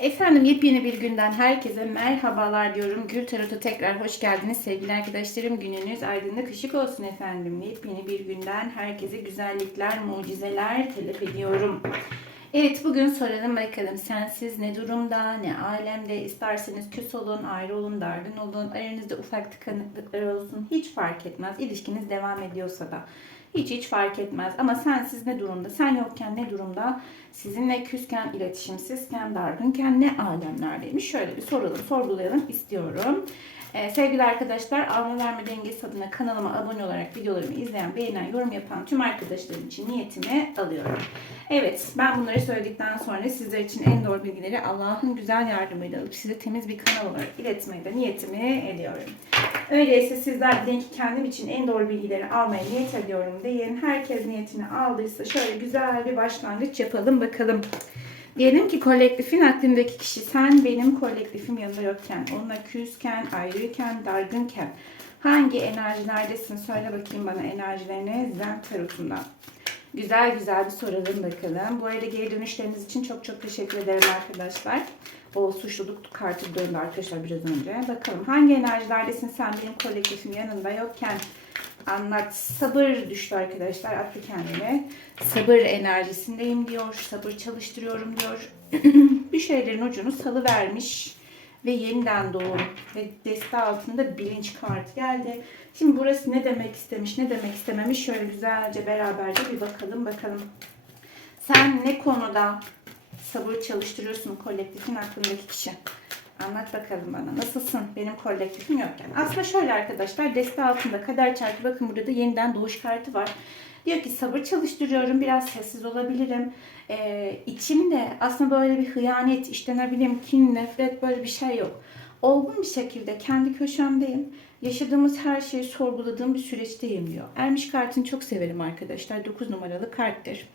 Efendim yepyeni bir günden herkese merhabalar diyorum. Gül Tarot'a tekrar hoş geldiniz sevgili arkadaşlarım. Gününüz aydınlık ışık olsun efendim. Yepyeni bir günden herkese güzellikler, mucizeler telef ediyorum. Evet bugün soralım bakalım sensiz ne durumda, ne alemde, isterseniz küs olun, ayrı olun, dargın olun, aranızda ufak tıkanıklıklar olsun hiç fark etmez. İlişkiniz devam ediyorsa da hiç hiç fark etmez. Ama sensiz ne durumda, sen yokken ne durumda, sizinle küsken, iletişimsizken, dargınken ne alemlerdeymiş? Şöyle bir soralım, sorgulayalım istiyorum. Ee, sevgili arkadaşlar, alma verme dengesi adına kanalıma abone olarak videolarımı izleyen, beğenen, yorum yapan tüm arkadaşlarım için niyetimi alıyorum. Evet, ben bunları söyledikten sonra sizler için en doğru bilgileri Allah'ın güzel yardımıyla alıp size temiz bir kanal olarak iletmeye de niyetimi ediyorum. Öyleyse sizler de kendim için en doğru bilgileri almaya niyet ediyorum deyin. Herkes niyetini aldıysa şöyle güzel bir başlangıç yapalım bakalım. Diyelim ki kolektifin aklındaki kişi sen benim kolektifim yanında yokken, onunla küsken, ayrıyken, dargınken hangi enerjilerdesin? Söyle bakayım bana enerjilerine zen tarotundan. Güzel güzel bir soralım bakalım. Bu arada geri dönüşleriniz için çok çok teşekkür ederim arkadaşlar. O suçluluk kartı döndü arkadaşlar biraz önce. Bakalım hangi enerjilerdesin sen benim kolektifim yanında yokken anlat. Sabır düştü arkadaşlar attı kendine. Sabır enerjisindeyim diyor. Sabır çalıştırıyorum diyor. bir şeylerin ucunu salı vermiş ve yeniden doğum ve deste altında bilinç kartı geldi. Şimdi burası ne demek istemiş, ne demek istememiş şöyle güzelce beraberce bir bakalım bakalım. Sen ne konuda sabır çalıştırıyorsun kolektifin aklındaki kişi? Anlat bakalım bana. Nasılsın? Benim kolektifim yokken. Aslında şöyle arkadaşlar deste altında kader çarkı bakın burada da yeniden doğuş kartı var. Diyor ki sabır çalıştırıyorum. Biraz sessiz olabilirim. Ee, içimde aslında böyle bir hıyanet, işte ne bileyim kin, nefret böyle bir şey yok. Olgun bir şekilde kendi köşemdeyim. Yaşadığımız her şeyi sorguladığım bir süreçteyim diyor. Ermiş kartını çok severim arkadaşlar. 9 numaralı karttır.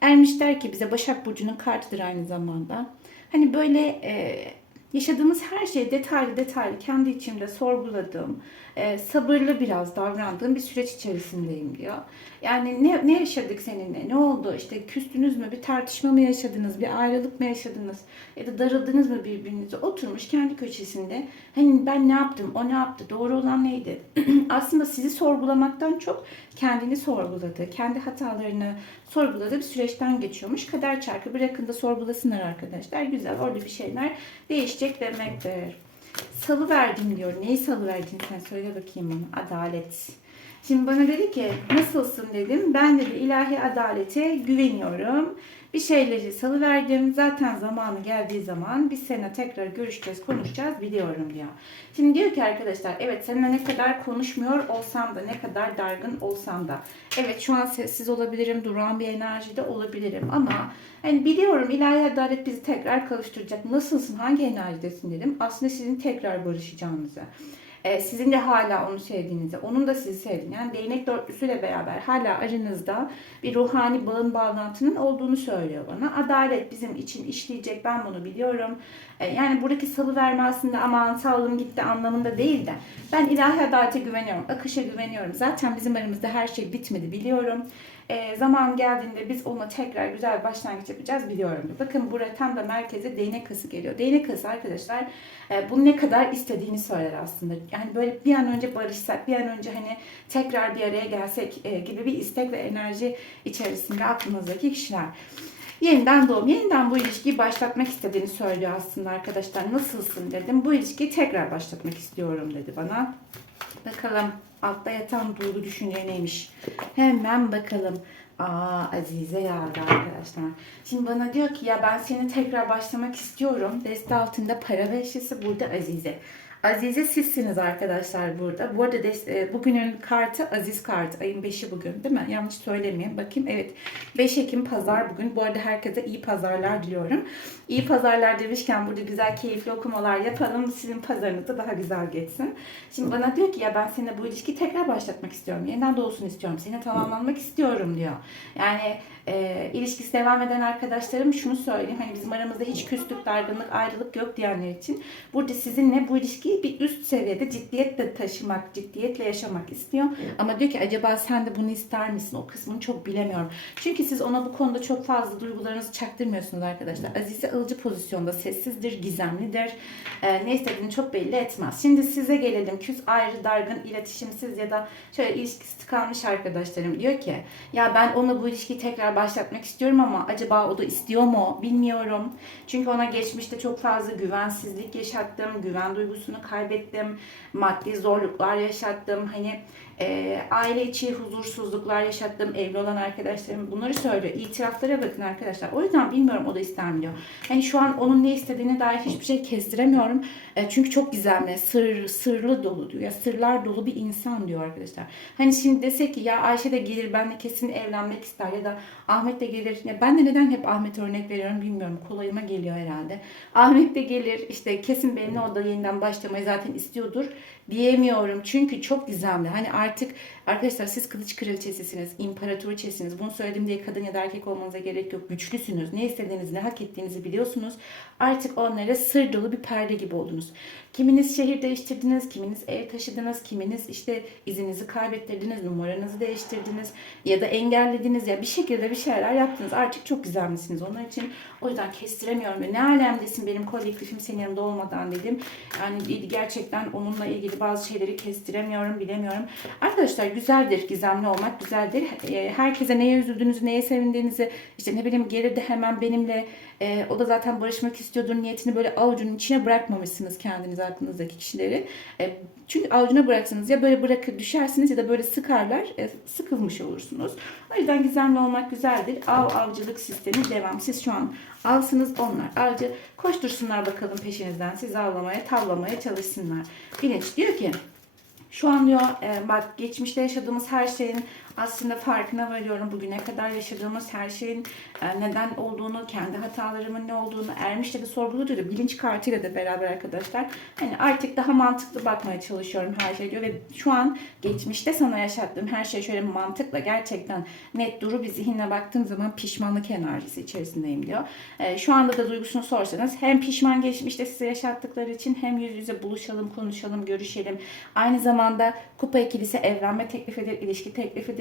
Ermiş der ki bize Başak Burcu'nun kartıdır aynı zamanda. Hani böyle e, yaşadığımız her şeyi detaylı detaylı kendi içimde sorguladığım, e, sabırlı biraz davrandığım bir süreç içerisindeyim diyor. Yani ne, ne yaşadık seninle? Ne oldu? İşte küstünüz mü? Bir tartışma mı yaşadınız? Bir ayrılık mı yaşadınız? Ya da darıldınız mı birbirinize? Oturmuş kendi köşesinde. Hani ben ne yaptım? O ne yaptı? Doğru olan neydi? Aslında sizi sorgulamaktan çok kendini sorguladı. Kendi hatalarını sorguladığı bir süreçten geçiyormuş. Kader çarkı bırakın da sorgulasınlar arkadaşlar. Güzel. Orada bir şeyler değişecek demektir. Salı verdim diyor. Neyi salı verdin sen söyle bakayım bana. Adalet. Şimdi bana dedi ki nasılsın dedim. Ben dedi ilahi adalete güveniyorum. Bir şeyleri salı verdim. Zaten zamanı geldiği zaman biz seninle tekrar görüşeceğiz, konuşacağız biliyorum diyor. Şimdi diyor ki arkadaşlar evet seninle ne kadar konuşmuyor olsam da ne kadar dargın olsam da evet şu an sessiz olabilirim, duran bir enerjide olabilirim ama hani biliyorum ilahi adalet bizi tekrar kavuşturacak. Nasılsın, hangi enerjidesin dedim. Aslında sizin tekrar barışacağınızı e, sizin de hala onu sevdiğinizi, onun da sizi sevdiğini, yani değnek dörtlüsüyle beraber hala aranızda bir ruhani bağın bağlantının olduğunu söylüyor bana. Adalet bizim için işleyecek, ben bunu biliyorum. E, yani buradaki salı verme aslında aman sağ olun gitti anlamında değil de ben ilahi adalete güveniyorum, akışa güveniyorum. Zaten bizim aramızda her şey bitmedi biliyorum. E, zaman geldiğinde biz ona tekrar güzel bir başlangıç yapacağız biliyorum. Bakın buraya tam da merkeze değnek kası geliyor. Değnek kası arkadaşlar e, bunu ne kadar istediğini söyler aslında. Yani böyle bir an önce barışsak, bir an önce hani tekrar bir araya gelsek e, gibi bir istek ve enerji içerisinde aklınızdaki kişiler. Yeniden doğum, yeniden bu ilişkiyi başlatmak istediğini söylüyor aslında arkadaşlar. Nasılsın dedim. Bu ilişkiyi tekrar başlatmak istiyorum dedi bana. Bakalım altta yatan duygu düşünce neymiş? Hemen bakalım. Aa Azize geldi arkadaşlar. Şimdi bana diyor ki ya ben seni tekrar başlamak istiyorum. Deste altında para beşlisi burada Azize. Azize sizsiniz arkadaşlar burada. Bu arada des- e, bugünün kartı Aziz kartı. Ayın 5'i bugün değil mi? Yanlış söylemeyeyim. Bakayım evet. 5 Ekim pazar bugün. Bu arada herkese iyi pazarlar diliyorum. İyi pazarlar demişken burada güzel keyifli okumalar yapalım. Sizin pazarınız da daha güzel geçsin. Şimdi bana diyor ki ya ben seninle bu ilişkiyi tekrar başlatmak istiyorum. Yeniden doğsun istiyorum. Seninle tamamlanmak istiyorum diyor. Yani e, ilişkisi devam eden arkadaşlarım şunu söyleyeyim. Hani bizim aramızda hiç küslük, dargınlık, ayrılık yok diyenler için. Burada sizinle bu ilişki ilişkiyi bir üst seviyede ciddiyetle taşımak, ciddiyetle yaşamak istiyor. Ama diyor ki acaba sen de bunu ister misin? O kısmını çok bilemiyorum. Çünkü siz ona bu konuda çok fazla duygularınızı çaktırmıyorsunuz arkadaşlar. Azize alıcı pozisyonda sessizdir, gizemlidir. Ee, ne istediğini çok belli etmez. Şimdi size gelelim. Küs ayrı, dargın, iletişimsiz ya da şöyle ilişkisi tıkanmış arkadaşlarım diyor ki ya ben ona bu ilişkiyi tekrar başlatmak istiyorum ama acaba o da istiyor mu bilmiyorum. Çünkü ona geçmişte çok fazla güvensizlik yaşattım, güven duygusunu kaybettim, maddi zorluklar yaşattım. Hani e, aile içi huzursuzluklar yaşattım, evli olan arkadaşlarım bunları söylüyor. İtiraflara bakın arkadaşlar. O yüzden bilmiyorum o da ister mi diyor. Hani şu an onun ne istediğine dair hiçbir şey kestiremiyorum. E, çünkü çok gizemli, sır, sırlı dolu diyor. Ya sırlar dolu bir insan diyor arkadaşlar. Hani şimdi desek ki ya Ayşe de gelir benle kesin evlenmek ister ya da Ahmet de gelir. Ya ben de neden hep Ahmet örnek veriyorum bilmiyorum. Kolayıma geliyor herhalde. Ahmet de gelir işte kesin benimle o da yeniden başlamayı zaten istiyordur diyemiyorum. Çünkü çok gizemli. Hani artık arkadaşlar siz kılıç kraliçesisiniz, imparatoriçesiniz. Bunu söyledim diye kadın ya da erkek olmanıza gerek yok. Güçlüsünüz. Ne istediğinizi, ne hak ettiğinizi biliyorsunuz. Artık onlara sır dolu bir perde gibi oldunuz. Kiminiz şehir değiştirdiniz, kiminiz ev taşıdınız, kiminiz işte izinizi kaybettirdiniz, numaranızı değiştirdiniz ya da engellediniz ya bir şekilde bir şeyler yaptınız. Artık çok gizemlisiniz onun için. O yüzden kestiremiyorum. Ne alemdesin benim kolektifim senin yanında olmadan dedim. Yani gerçekten onunla ilgili bazı şeyleri kestiremiyorum, bilemiyorum. Arkadaşlar güzeldir gizemli olmak, güzeldir. E, Herkese neye üzüldüğünüzü, neye sevindiğinizi, işte ne bileyim geride hemen benimle e, o da zaten barışmak istiyordur niyetini böyle avucunun içine bırakmamışsınız kendiniz aklınızdaki kişileri. E, çünkü avucuna bıraksanız ya böyle bırakır düşersiniz ya da böyle sıkarlar e, sıkılmış olursunuz. O yüzden gizemli olmak güzeldir. Av avcılık sistemi devam. Siz şu an avsınız onlar. Avcı koştursunlar bakalım peşinizden. Siz avlamaya tavlamaya çalışsınlar. Bilinç diyor ki şu an diyor e, bak geçmişte yaşadığımız her şeyin aslında farkına varıyorum. Bugüne kadar yaşadığımız her şeyin e, neden olduğunu, kendi hatalarımın ne olduğunu Ermiş'le de sorguluyor diyor. Bilinç kartıyla da beraber arkadaşlar. Hani artık daha mantıklı bakmaya çalışıyorum her şey diyor ve şu an geçmişte sana yaşattığım her şey şöyle mantıkla gerçekten net duru bir zihinle baktığım zaman pişmanlık enerjisi içerisindeyim diyor. E, şu anda da duygusunu sorsanız hem pişman geçmişte size yaşattıkları için hem yüz yüze buluşalım, konuşalım, görüşelim. Aynı zamanda kupa ikilisi evlenme teklifidir, ilişki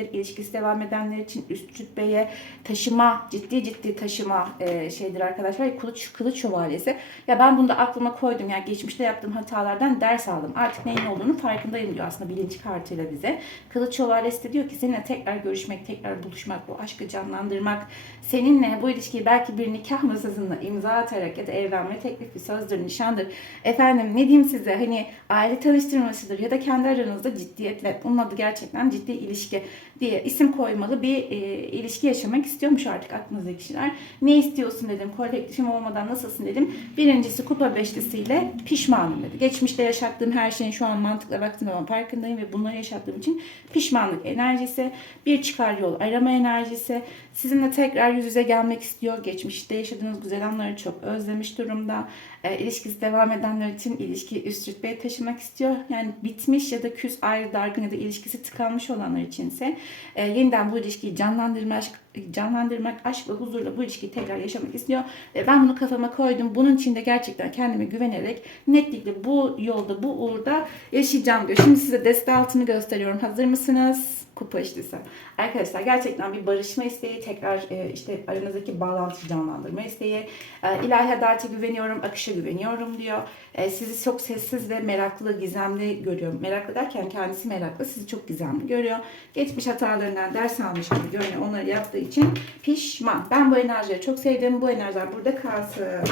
teklifidir. İlişkisi devam edenler için üst rütbeye taşıma, ciddi ciddi taşıma e, şeydir arkadaşlar. Kılıç, kılıç şövalyesi. Ya ben bunu da aklıma koydum. Yani geçmişte yaptığım hatalardan ders aldım. Artık neyin olduğunu farkındayım diyor aslında bilinç kartıyla bize. Kılıç şövalyesi de diyor ki seninle tekrar görüşmek, tekrar buluşmak, bu aşkı canlandırmak, seninle bu ilişkiyi belki bir nikah masasında imza atarak ya da evlenme teklifi, sözdür, nişandır. Efendim ne diyeyim size hani aile tanıştırmasıdır ya da kendi aranızda ciddiyetle bunun adı gerçekten ciddi ilişki diye isim koymalı bir e, ilişki yaşamak istiyormuş artık aklınızdaki kişiler. Ne istiyorsun dedim. Kolektifim olmadan nasılsın dedim. Birincisi kupa beşlisiyle pişmanım dedi. Geçmişte yaşattığım her şeyin şu an mantıkla baktığım zaman farkındayım ve bunları yaşattığım için pişmanlık enerjisi, bir çıkar yol arama enerjisi, sizinle tekrar yüz yüze gelmek istiyor. Geçmişte yaşadığınız güzel anları çok özlemiş durumda. E, ilişkisi devam edenler için ilişkiyi üst rütbeye taşımak istiyor. Yani bitmiş ya da küs, ayrı, dargın ya da ilişkisi tıkanmış olanlar içinse e, yeniden bu ilişkiyi canlandırmak, canlandırmak, aşk ve huzurla bu ilişkiyi tekrar yaşamak istiyor. Ben bunu kafama koydum. Bunun için de gerçekten kendime güvenerek netlikle bu yolda, bu uğurda yaşayacağım diyor. Şimdi size deste altını gösteriyorum. Hazır mısınız? Kupa işlisi. Arkadaşlar gerçekten bir barışma isteği, tekrar e, işte aranızdaki bağlantıyı canlandırma isteği. E, ilahi adalete güveniyorum, akışa güveniyorum diyor. E, sizi çok sessiz ve meraklı, gizemli görüyorum. Meraklı derken kendisi meraklı, sizi çok gizemli görüyor. Geçmiş hatalarından ders almış gibi görünüyor. Onları yaptığı için pişman. Ben bu enerjileri çok sevdim. Bu enerjiler burada kalsın.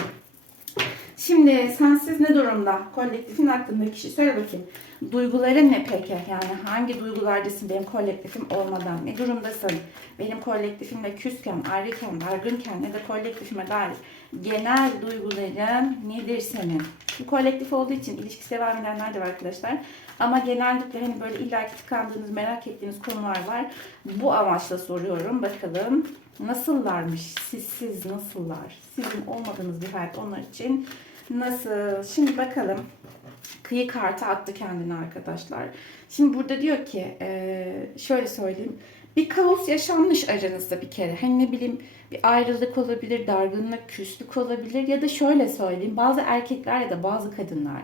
Şimdi sensiz ne durumda? Kolektifin hakkındaki kişi söyle bakayım. Duyguların ne peki? Yani hangi duygulardasın benim kolektifim olmadan? Ne durumdasın? Benim kolektifimle küsken, ayrıken, dargınken ne de kolektifime dair genel duyguların nedir senin? Bu kolektif olduğu için ilişkisi devam edenler de var arkadaşlar. Ama genellikle hani böyle illaki tıkandığınız, merak ettiğiniz konular var. Bu amaçla soruyorum. Bakalım nasıllarmış? Sizsiz nasıllar? Sizin olmadığınız bir hayat onlar için nasıl? Şimdi bakalım. Kıyı kartı attı kendine arkadaşlar. Şimdi burada diyor ki şöyle söyleyeyim. Bir kaos yaşanmış aranızda bir kere. Hani ne bileyim bir ayrılık olabilir, dargınlık, küslük olabilir ya da şöyle söyleyeyim bazı erkekler ya da bazı kadınlar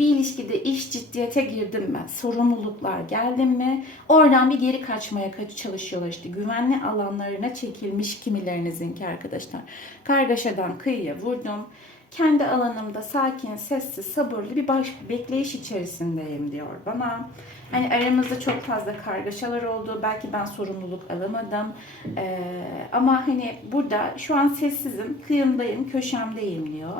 bir ilişkide iş ciddiyete girdim mi, sorumluluklar geldi mi oradan bir geri kaçmaya kaç çalışıyorlar işte güvenli alanlarına çekilmiş kimilerinizin arkadaşlar. Kargaşadan kıyıya vurdum. Kendi alanımda sakin, sessiz, sabırlı bir baş, bekleyiş içerisindeyim diyor bana. Hani aramızda çok fazla kargaşalar oldu. Belki ben sorumluluk alamadım. Ee, ama hani burada şu an sessizim, kıyımdayım, köşemdeyim diyor.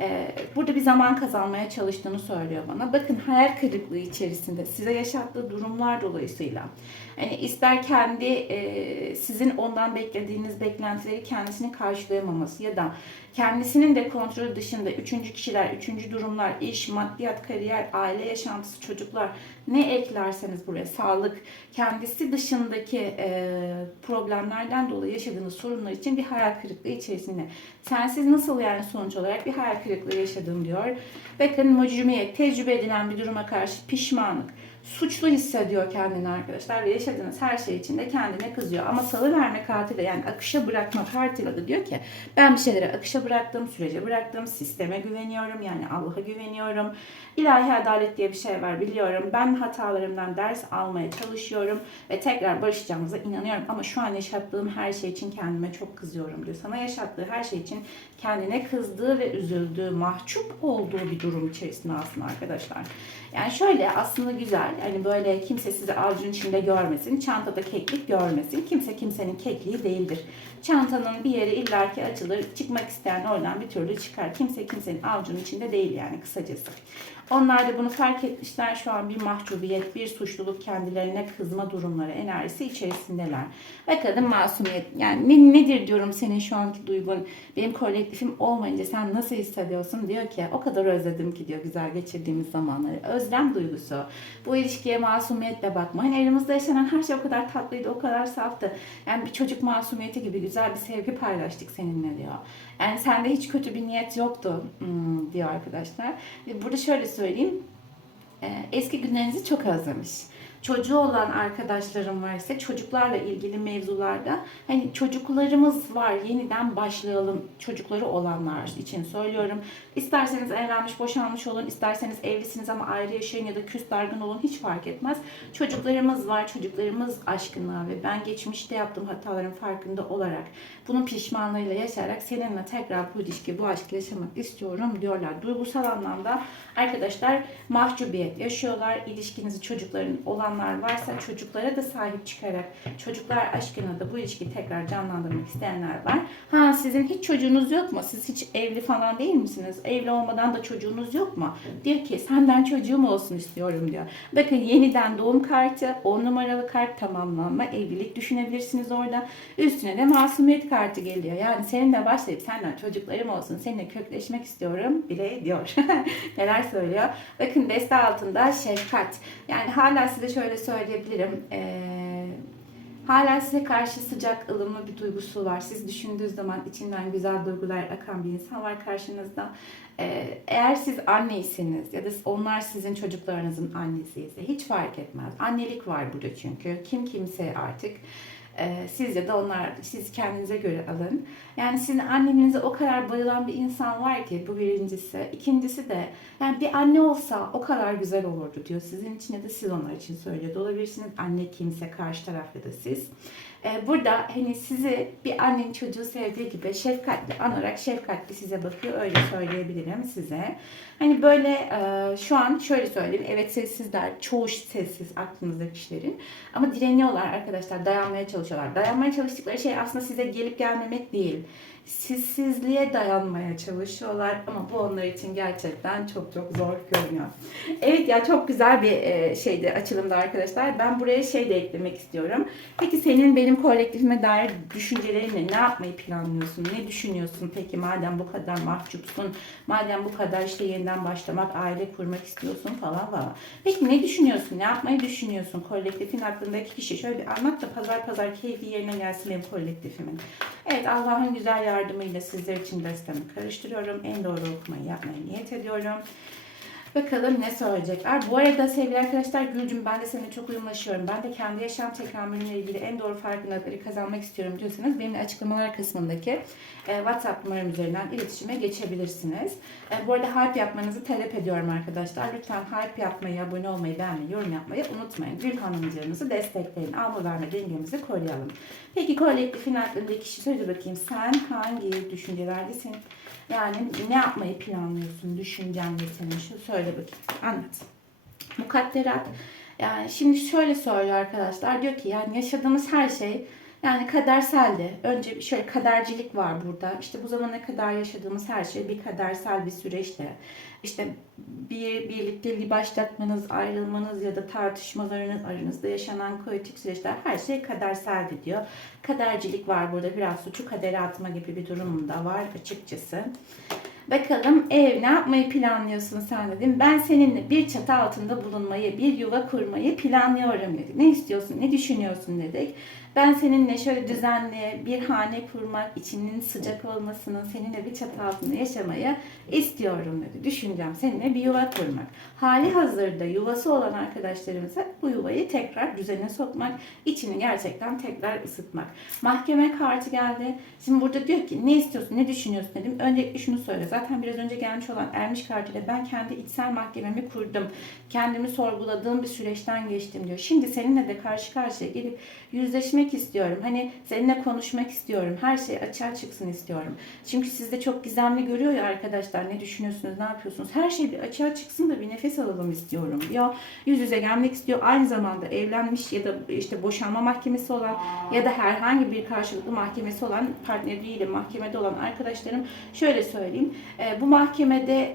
Ee, burada bir zaman kazanmaya çalıştığını söylüyor bana. Bakın hayal kırıklığı içerisinde size yaşattığı durumlar dolayısıyla hani ister kendi e, sizin ondan beklediğiniz beklentileri kendisinin karşılayamaması ya da kendisinin de kontrolü dışında üçüncü kişiler, üçüncü durumlar, iş, maddiyat, kariyer, aile yaşantısı, çocuklar ne eklerseniz buraya sağlık, kendisi dışındaki e, problemlerden dolayı yaşadığınız sorunlar için bir hayal kırıklığı içerisinde. Sensiz nasıl yani sonuç olarak bir hayal kırıklığı yaşadım diyor. Bakın mucumiyet, tecrübe edilen bir duruma karşı pişmanlık, suçlu hissediyor kendini arkadaşlar ve yaşadığınız her şey için de kendine kızıyor. Ama salı verme kartıyla yani akışa bırakma kartıyla da diyor ki ben bir şeyleri akışa bıraktım, sürece bıraktım, sisteme güveniyorum yani Allah'a güveniyorum. İlahi adalet diye bir şey var biliyorum. Ben hatalarımdan ders almaya çalışıyorum ve tekrar barışacağımıza inanıyorum. Ama şu an yaşattığım her şey için kendime çok kızıyorum diyor. Sana yaşattığı her şey için kendine kızdığı ve üzüldüğü, mahcup olduğu bir durum içerisinde aslında arkadaşlar. Yani şöyle aslında güzel. Hani böyle kimse sizi avucun içinde görmesin. Çantada keklik görmesin. Kimse kimsenin kekliği değildir. Çantanın bir yeri illaki açılır. Çıkmak isteyen oradan bir türlü çıkar. Kimse kimsenin avucunun içinde değil yani kısacası. Onlar da bunu fark etmişler. Şu an bir mahcubiyet, bir suçluluk kendilerine kızma durumları, enerjisi içerisindeler. Ve kadın masumiyet. Yani ne, nedir diyorum senin şu anki duygun? Benim kolektifim olmayınca sen nasıl hissediyorsun? Diyor ki o kadar özledim ki diyor güzel geçirdiğimiz zamanları. Özlem duygusu. Bu ilişkiye masumiyetle bakma. Hani elimizde yaşanan her şey o kadar tatlıydı, o kadar saftı. Yani bir çocuk masumiyeti gibi güzel bir sevgi paylaştık seninle diyor. Yani sende hiç kötü bir niyet yoktu hmm, diyor arkadaşlar. Burada şöyle söyleyeyim. Ee, eski günlerinizi çok özlemiş. Çocuğu olan arkadaşlarım varsa çocuklarla ilgili mevzularda hani çocuklarımız var yeniden başlayalım çocukları olanlar için söylüyorum. İsterseniz evlenmiş boşanmış olun isterseniz evlisiniz ama ayrı yaşayın ya da küs dargın olun hiç fark etmez. Çocuklarımız var çocuklarımız aşkına ve ben geçmişte yaptığım hataların farkında olarak bunun pişmanlığıyla yaşayarak seninle tekrar bu ilişki bu aşkı yaşamak istiyorum diyorlar. Duygusal anlamda arkadaşlar mahcubiyet yaşıyorlar. İlişkinizi çocukların olanlar varsa çocuklara da sahip çıkarak çocuklar aşkına da bu ilişkiyi tekrar canlandırmak isteyenler var. Ha sizin hiç çocuğunuz yok mu? Siz hiç evli falan değil misiniz? Evli olmadan da çocuğunuz yok mu? Diyor ki senden çocuğum olsun istiyorum diyor. Bakın yeniden doğum kartı 10 numaralı kart tamamlanma evlilik düşünebilirsiniz orada. Üstüne de masumiyet kartı geliyor. Yani seninle başlayıp senden çocuklarım olsun seninle kökleşmek istiyorum bile diyor. Neler söylüyor? Bakın deste altında şefkat. Yani hala size şöyle söyleyebilirim. Ee, hala size karşı sıcak, ılımlı bir duygusu var. Siz düşündüğünüz zaman içinden güzel duygular akan bir insan var karşınızda. Ee, eğer siz anneyseniz ya da onlar sizin çocuklarınızın annesiyse hiç fark etmez. Annelik var burada çünkü. Kim kimse artık. Ee, siz ya da onlar siz kendinize göre alın. Yani sizin annenize o kadar bayılan bir insan var ki bu birincisi. İkincisi de yani bir anne olsa o kadar güzel olurdu diyor. Sizin için ya da siz onlar için söylüyor. olabilirsiniz. Anne kimse karşı taraf ya da siz. Ee, burada hani sizi bir annenin çocuğu sevdiği gibi şefkatli anarak şefkatli size bakıyor. Öyle söyleyebilirim size. Hani böyle e, şu an şöyle söyleyeyim. Evet sessizler. Çoğu sessiz aklınızdaki kişilerin. Ama direniyorlar arkadaşlar. Dayanmaya çalışıyorlar. Dayanmaya çalıştıkları şey aslında size gelip gelmemek değil sessizliğe dayanmaya çalışıyorlar ama bu onlar için gerçekten çok çok zor görünüyor. Evet ya çok güzel bir e, şeydi açılımda arkadaşlar. Ben buraya şey de eklemek istiyorum. Peki senin benim kolektifime dair düşüncelerin ne? Ne yapmayı planlıyorsun? Ne düşünüyorsun peki madem bu kadar mahcupsun? Madem bu kadar işte yeniden başlamak, aile kurmak istiyorsun falan falan. Peki ne düşünüyorsun? Ne yapmayı düşünüyorsun? Kolektifin aklındaki kişi. Şöyle bir anlat da pazar pazar keyfi yerine gelsin benim kolektifimin. Evet Allah'ın güzel yardımıyla sizler için destemi karıştırıyorum. En doğru okumayı yapmaya niyet ediyorum. Bakalım ne söyleyecekler. Bu arada sevgili arkadaşlar Gülcüm ben de seninle çok uyumlaşıyorum. Ben de kendi yaşam tekamülüyle ilgili en doğru farkındalıkları kazanmak istiyorum diyorsanız benimle açıklamalar kısmındaki e, WhatsApp numaram üzerinden iletişime geçebilirsiniz. E, bu arada hype yapmanızı talep ediyorum arkadaşlar. Lütfen hype yapmayı, abone olmayı, beğenmeyi, yorum yapmayı unutmayın. Gül hanımcığımızı destekleyin. Alma verme dengemizi koruyalım. Peki kolektifin aklındaki kişi söyle bakayım. Sen hangi düşüncelerdesin? Yani ne yapmayı planlıyorsun? Düşüncen ne senin? Şu söyle bakayım. Anlat. Mukadderat. Yani şimdi şöyle söylüyor arkadaşlar. Diyor ki yani yaşadığımız her şey yani kaderseldi. Önce şöyle kadercilik var burada. İşte bu zamana kadar yaşadığımız her şey bir kadersel bir süreçte. İşte bir birlikteliği başlatmanız, ayrılmanız ya da tartışmalarınız aranızda yaşanan kaotik süreçler her şey kaderseldi diyor. Kadercilik var burada. Biraz suçu kadere atma gibi bir durum da var açıkçası. Bakalım ev ne yapmayı planlıyorsun sen dedim. Ben seninle bir çatı altında bulunmayı, bir yuva kurmayı planlıyorum dedi. Ne istiyorsun, ne düşünüyorsun dedik. Ben seninle şöyle düzenli bir hane kurmak, içinin sıcak olmasını, seninle bir çatı altında yaşamayı istiyorum dedi. Düşüncem seninle bir yuva kurmak. Hali hazırda yuvası olan arkadaşlarımıza bu yuvayı tekrar düzene sokmak, içini gerçekten tekrar ısıtmak. Mahkeme kartı geldi. Şimdi burada diyor ki ne istiyorsun, ne düşünüyorsun dedim. Öncelikle şunu söyle. Zaten biraz önce gelmiş olan ermiş kartıyla ben kendi içsel mahkememi kurdum. Kendimi sorguladığım bir süreçten geçtim diyor. Şimdi seninle de karşı karşıya gelip yüzleşmek istiyorum. Hani seninle konuşmak istiyorum. Her şey açığa çıksın istiyorum. Çünkü sizde çok gizemli görüyor ya arkadaşlar. Ne düşünüyorsunuz, ne yapıyorsunuz? Her şey bir açığa çıksın da bir nefes alalım istiyorum diyor. Yüz yüze gelmek istiyor. Aynı zamanda evlenmiş ya da işte boşanma mahkemesi olan ya da herhangi bir karşılıklı mahkemesi olan partneriyle mahkemede olan arkadaşlarım şöyle söyleyeyim. Bu mahkemede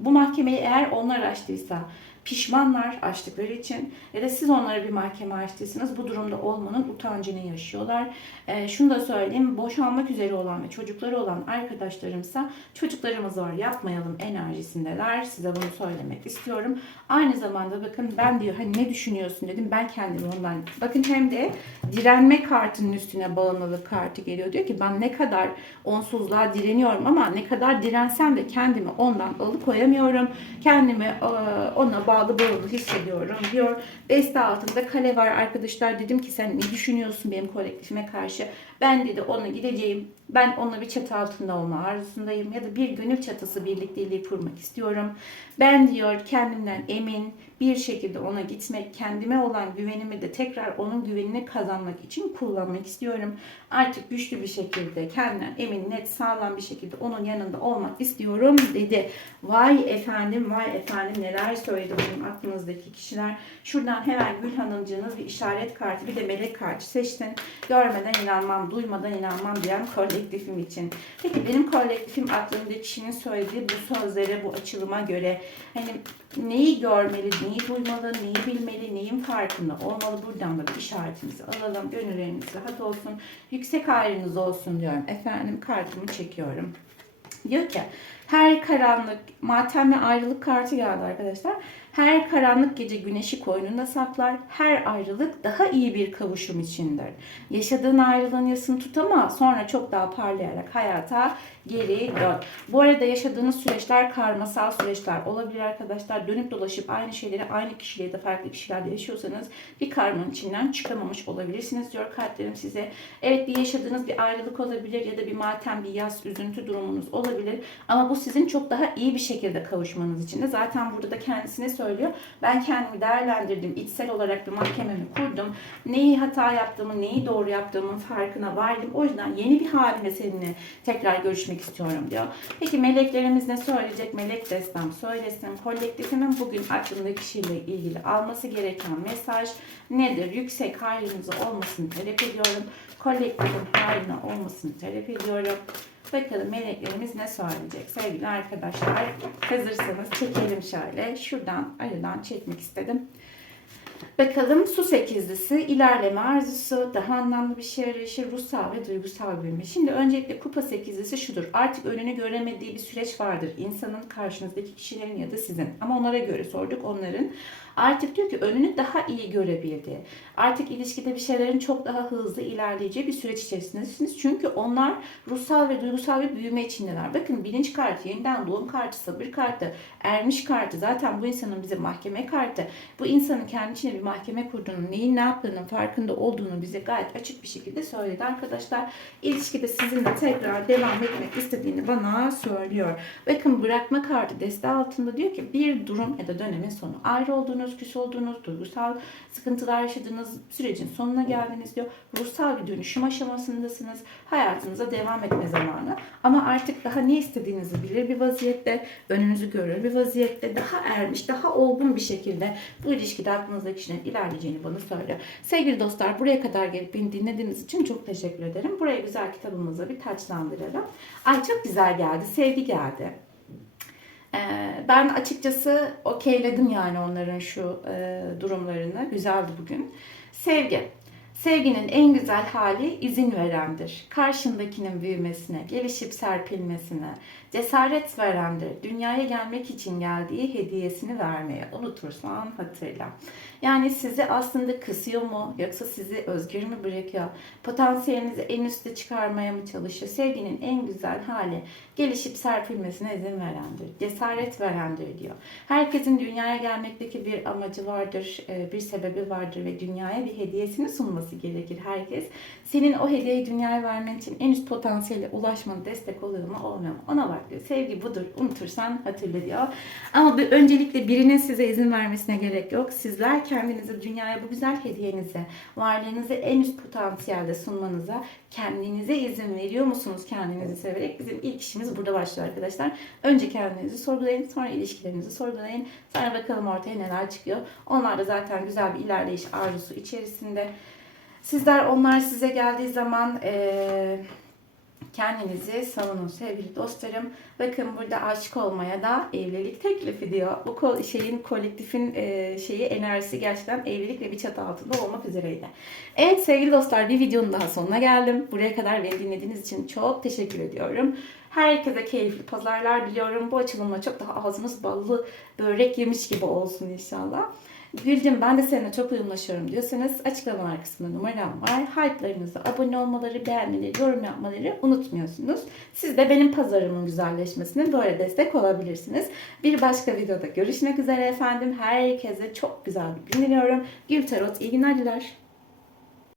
bu mahkemeyi eğer onlar açtıysa pişmanlar açtıkları için ya da siz onlara bir mahkeme açtıysanız bu durumda olmanın utancını yaşıyorlar. E, şunu da söyleyeyim boşanmak üzere olan ve çocukları olan arkadaşlarımsa çocuklarımız var yapmayalım enerjisindeler. Size bunu söylemek istiyorum. Aynı zamanda bakın ben diyor hani ne düşünüyorsun dedim ben kendimi ondan. Bakın hem de direnme kartının üstüne bağımlılık kartı geliyor. Diyor ki ben ne kadar onsuzluğa direniyorum ama ne kadar dirensem de kendimi ondan alıkoyamıyorum. Kendimi e, ona bağlı bağımlı hissediyorum diyor. Deste altında kale var arkadaşlar. Dedim ki sen ne düşünüyorsun benim kolektifime karşı? Ben dedi ona gideceğim. Ben onunla bir çatı altında olma arzusundayım. Ya da bir gönül çatısı birlikteliği kurmak istiyorum. Ben diyor kendimden emin bir şekilde ona gitmek, kendime olan güvenimi de tekrar onun güvenini kazanmak için kullanmak istiyorum. Artık güçlü bir şekilde kendimden emin, net, sağlam bir şekilde onun yanında olmak istiyorum dedi. Vay efendim, vay efendim neler söyledi benim aklınızdaki kişiler. Şuradan hemen Gül Hanımcığınız bir işaret kartı, bir de melek kartı seçtin. Görmeden inanmam, duymadan inanmam diyen kolektifim için. Peki benim kolektifim aklımdaki kişinin söylediği bu sözlere, bu açılıma göre hani neyi görmeli, neyi duymalı, neyi bilmeli, neyin farkında olmalı. Buradan da bir işaretimizi alalım. Gönülleriniz rahat olsun. Yüksek ayrınız olsun diyorum. Efendim kartımı çekiyorum. Diyor ki her karanlık, matem ve ayrılık kartı geldi arkadaşlar. Her karanlık gece güneşi koynunda saklar. Her ayrılık daha iyi bir kavuşum içindir. Yaşadığın ayrılığın yasını tut ama sonra çok daha parlayarak hayata geri dön. Bu arada yaşadığınız süreçler karmasal süreçler olabilir arkadaşlar. Dönüp dolaşıp aynı şeyleri aynı kişiyle de farklı kişilerle yaşıyorsanız bir karmanın içinden çıkamamış olabilirsiniz diyor kartlarım size. Evet bir yaşadığınız bir ayrılık olabilir ya da bir matem, bir yas, üzüntü durumunuz olabilir. Ama bu sizin çok daha iyi bir şekilde kavuşmanız için de zaten burada da kendisine söylüyor. Ben kendimi değerlendirdim. içsel olarak bir mahkememi kurdum. Neyi hata yaptığımı, neyi doğru yaptığımın farkına vardım. O yüzden yeni bir haline seninle tekrar görüşmek istiyorum diyor. Peki meleklerimiz ne söyleyecek? Melek destem söylesin. Kolektifimin bugün aklındaki kişiyle ilgili alması gereken mesaj nedir? Yüksek hayrınızı olmasını talep ediyorum. Kolektifin hayrına olmasını talep ediyorum. Bakalım meleklerimiz ne söyleyecek sevgili arkadaşlar. Hazırsanız çekelim şöyle. Şuradan aradan çekmek istedim. Bakalım su sekizlisi, ilerleme arzusu, daha anlamlı bir şey arayışı, ruhsal ve duygusal büyüme. Şimdi öncelikle kupa sekizlisi şudur. Artık önünü göremediği bir süreç vardır. İnsanın karşınızdaki kişilerin ya da sizin. Ama onlara göre sorduk onların. Artık diyor ki önünü daha iyi görebildi. Artık ilişkide bir şeylerin çok daha hızlı ilerleyeceği bir süreç içerisindesiniz. Çünkü onlar ruhsal ve duygusal bir büyüme içindeler. Bakın bilinç kartı, yeniden doğum kartı, sabır kartı, ermiş kartı. Zaten bu insanın bize mahkeme kartı. Bu insanın kendi içine bir mahkeme kurduğunu, neyin ne yaptığının farkında olduğunu bize gayet açık bir şekilde söyledi arkadaşlar. İlişkide sizinle tekrar devam etmek istediğini bana söylüyor. Bakın bırakma kartı deste altında diyor ki bir durum ya da dönemin sonu. Ayrı olduğunuz, küs olduğunuz, duygusal sıkıntılar yaşadığınız sürecin sonuna geldiniz diyor. Ruhsal bir dönüşüm aşamasındasınız. Hayatınıza devam etme zamanı. Ama artık daha ne istediğinizi bilir bir vaziyette, önünüzü görür bir vaziyette, daha ermiş, daha olgun bir şekilde bu ilişkide aklınızdaki kişinin ilerleyeceğini bana söylüyor. Sevgili dostlar buraya kadar gelip beni dinlediğiniz için çok teşekkür ederim. Buraya güzel kitabımıza bir taçlandıralım. Ay çok güzel geldi, sevgi geldi. Ee, Ben açıkçası okeyledim yani onların şu e, durumlarını. Güzeldi bugün. Sevgi. Sevginin en güzel hali izin verendir. Karşındakinin büyümesine, gelişip serpilmesine, cesaret verendir. Dünyaya gelmek için geldiği hediyesini vermeye unutursan hatırla. Yani sizi aslında kısıyor mu yoksa sizi özgür mü bırakıyor? Potansiyelinizi en üste çıkarmaya mı çalışıyor? Sevginin en güzel hali gelişip serpilmesine izin verendir. Cesaret verendir diyor. Herkesin dünyaya gelmekteki bir amacı vardır, e, bir sebebi vardır ve dünyaya bir hediyesini sunması gerekir herkes. Senin o hediyeyi dünyaya vermen için en üst potansiyele ulaşmanı destek oluyor mu olmuyor mu? Ona bak diyor. Sevgi budur. Unutursan hatırla diyor. Ama bir, öncelikle birinin size izin vermesine gerek yok. Sizler kendinizi dünyaya bu güzel hediyenize, varlığınızı en üst potansiyelde sunmanıza kendinize izin veriyor musunuz kendinizi severek? Bizim ilk işimiz burada başlıyor arkadaşlar. Önce kendinizi sorgulayın, sonra ilişkilerinizi sorgulayın. Sonra bakalım ortaya neler çıkıyor. Onlar da zaten güzel bir ilerleyiş arzusu içerisinde. Sizler onlar size geldiği zaman eee, kendinizi savunun sevgili dostlarım. Bakın burada aşık olmaya da evlilik teklifi diyor. Bu kol, şeyin kolektifin eee, şeyi enerjisi gerçekten evlilik ve bir çatı altında olmak üzereydi. Evet sevgili dostlar bir videonun daha sonuna geldim. Buraya kadar beni dinlediğiniz için çok teşekkür ediyorum. Herkese keyifli pazarlar diliyorum. Bu açılımla çok daha ağzınız ballı börek yemiş gibi olsun inşallah. Gülcüm ben de seninle çok uyumlaşıyorum diyorsanız açıklamalar kısmında numaram var. Hype'larınızı, abone olmaları, beğenmeleri, yorum yapmaları unutmuyorsunuz. Siz de benim pazarımın güzelleşmesine böyle destek olabilirsiniz. Bir başka videoda görüşmek üzere efendim. Herkese çok güzel bir gün diliyorum. Gül Tarot iyi günler diler.